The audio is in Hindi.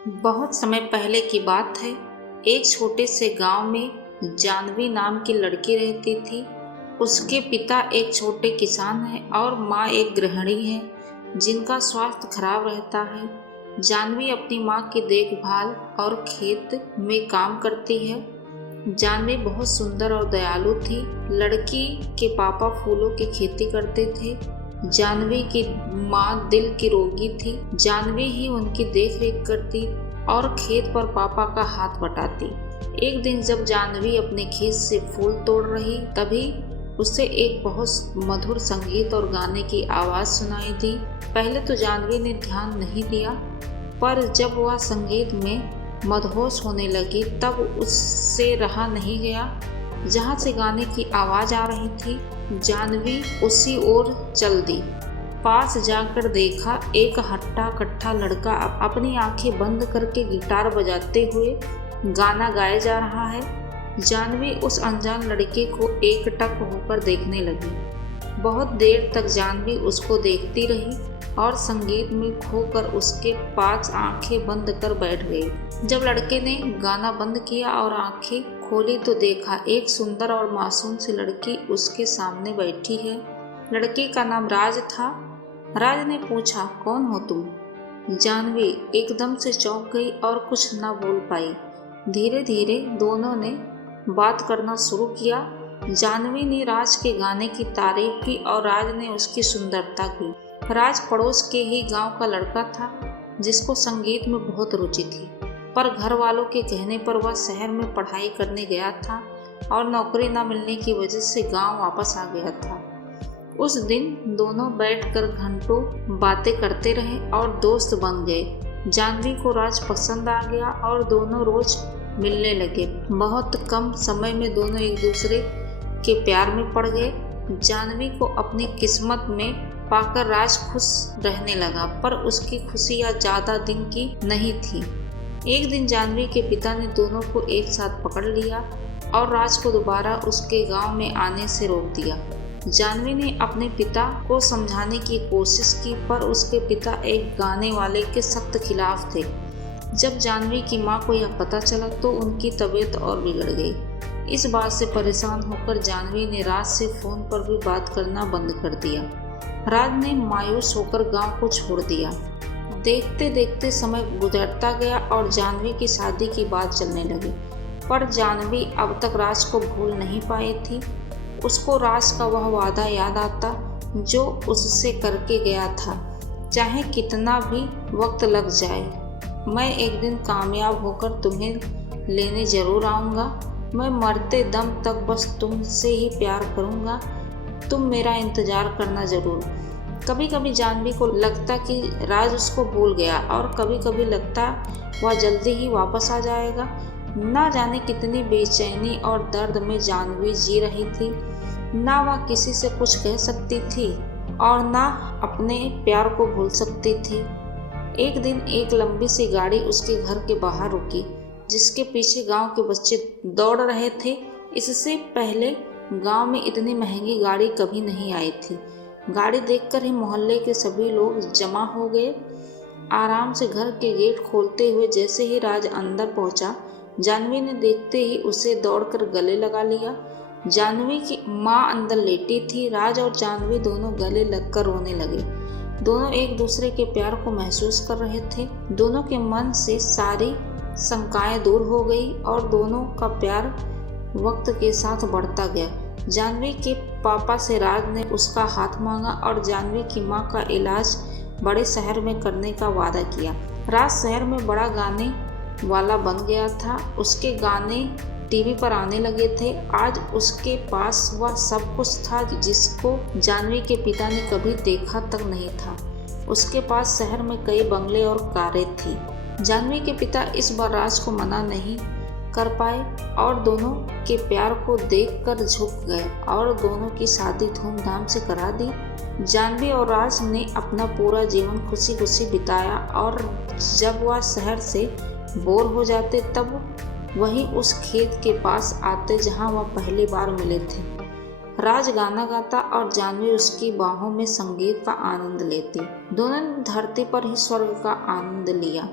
बहुत समय पहले की बात है। एक छोटे से गांव में जानवी नाम की लड़की रहती थी। उसके पिता एक छोटे किसान हैं और माँ एक गृहिणी है जिनका स्वास्थ्य खराब रहता है। जानवी अपनी माँ की देखभाल और खेत में काम करती है। जानवी बहुत सुंदर और दयालु थी। लड़की के पापा फूलों की खेती करते थे। जानवी की माँ दिल की रोगी थी। जानवी ही उनकी देखरेख करती और खेत पर पापा का हाथ बटाती। एक दिन जब जानवी अपने खेत से फूल तोड़ रही तभी उसे एक बहुत मधुर संगीत और गाने की आवाज़ सुनाई दी। पहले तो जानवी ने ध्यान नहीं दिया, पर जब वह संगीत में मदहोश होने लगी तब उससे रहा नहीं गया। जहाँ से गाने की आवाज़ आ रही थी जानवी उसी ओर चल दी। पास जाकर देखा एक हट्टा कट्टा लड़का अपनी आंखें बंद करके गिटार बजाते हुए गाना गाया जा रहा है। जानवी उस अनजान लड़के को एकटक होकर देखने लगी। बहुत देर तक जानवी उसको देखती रही और संगीत में खोकर उसके पास आंखें बंद कर बैठ गई। जब लड़के ने गाना बंद किया और आंखें खोली तो देखा एक सुंदर और मासूम सी लड़की उसके सामने बैठी है। लड़के का नाम राज था। राज ने पूछा, कौन हो तुम? जानवी एकदम से चौंक गई और कुछ न बोल पाई। धीरे धीरे दोनों ने बात करना शुरू किया। जानवी ने राज के गाने की तारीफ की और राज ने उसकी सुंदरता की। राज पड़ोस के ही गांव का लड़का था जिसको संगीत में बहुत रुचि थी, पर घर वालों के कहने पर वह शहर में पढ़ाई करने गया था और नौकरी न मिलने की वजह से गांव वापस आ गया था। उस दिन दोनों बैठकर घंटों बातें करते रहे और दोस्त बन गए। जानवी को राज पसंद आ गया और दोनों रोज मिलने लगे। बहुत कम समय में दोनों एक दूसरे के प्यार में पड़ गए। जानवी को अपनी किस्मत में पाकर राज खुश रहने लगा, पर उसकी खुशियाँ ज़्यादा दिन की नहीं थी। एक दिन जानवी के पिता ने दोनों को एक साथ पकड़ लिया और राज को दोबारा उसके गांव में आने से रोक दिया। जानवी ने अपने पिता को समझाने की कोशिश की, पर उसके पिता एक गाने वाले के सख्त खिलाफ थे। जब जानवी की माँ को यह पता चला तो उनकी तबीयत और बिगड़ गई। इस बात से परेशान होकर जानवी ने राज से फ़ोन पर भी बात करना बंद कर दिया। राज ने मायूस होकर गांव को छोड़ दिया। देखते देखते समय गुजरता गया और जानवी की शादी की बात चलने लगी, पर जानवी अब तक राज को भूल नहीं पाई थी। उसको राज का वह वादा याद आता जो उससे करके गया था, चाहे कितना भी वक्त लग जाए। मैं एक दिन कामयाब होकर तुम्हें लेने ज़रूर आऊँगा। मैं मरते दम तक बस तुमसे ही प्यार करूँगा। तुम मेरा इंतज़ार करना ज़रूर। कभी कभी जानवी को लगता कि राज उसको भूल गया और कभी कभी लगता वह जल्दी ही वापस आ जाएगा। ना जाने कितनी बेचैनी और दर्द में जानवी जी रही थी। ना वह किसी से कुछ कह सकती थी और ना अपने प्यार को भूल सकती थी। एक दिन एक लंबी सी गाड़ी उसके घर के बाहर रुकी, जिसके पीछे गांव के बच्चे दौड़ रहे थे। इससे पहले गांव में इतनी महंगी गाड़ी कभी नहीं आई थी। गाड़ी देखकर ही मोहल्ले के सभी लोग जमा हो गए। आराम से घर के गेट खोलते हुए जैसे ही राज अंदर पहुंचा, जानवी ने देखते ही उसे दौड़कर गले लगा लिया। जानवी की माँ अंदर लेटी थी। राज और जानवी दोनों गले लगकर रोने लगे। दोनों एक दूसरे के प्यार को महसूस कर रहे थे। दोनों के मन से सारी शंकाएं दूर हो गई और दोनों का प्यार वक्त के साथ बढ़ता गया। जानवी के पापा से राज ने उसका हाथ मांगा और जानवी की माँ का इलाज बड़े शहर में करने का वादा किया। राज शहर में बड़ा गाने वाला बन गया था। उसके गाने टीवी पर आने लगे थे। आज उसके पास वह सब कुछ था जिसको जानवी के पिता ने कभी देखा तक नहीं था। उसके पास शहर में कई बंगले और कारें थी। जानवी के पिता इस बार राज को मना नहीं कर पाए और दोनों के प्यार को देखकर झुक गए और दोनों की शादी धूमधाम से करा दी। जानवी और राज ने अपना पूरा जीवन खुशी खुशी बिताया और जब वह शहर से बोर हो जाते तब वही उस खेत के पास आते जहां वह पहली बार मिले थे। राज गाना गाता और जानवी उसकी बाहों में संगीत का आनंद लेती। दोनों ने धरती पर ही स्वर्ग का आनंद लिया।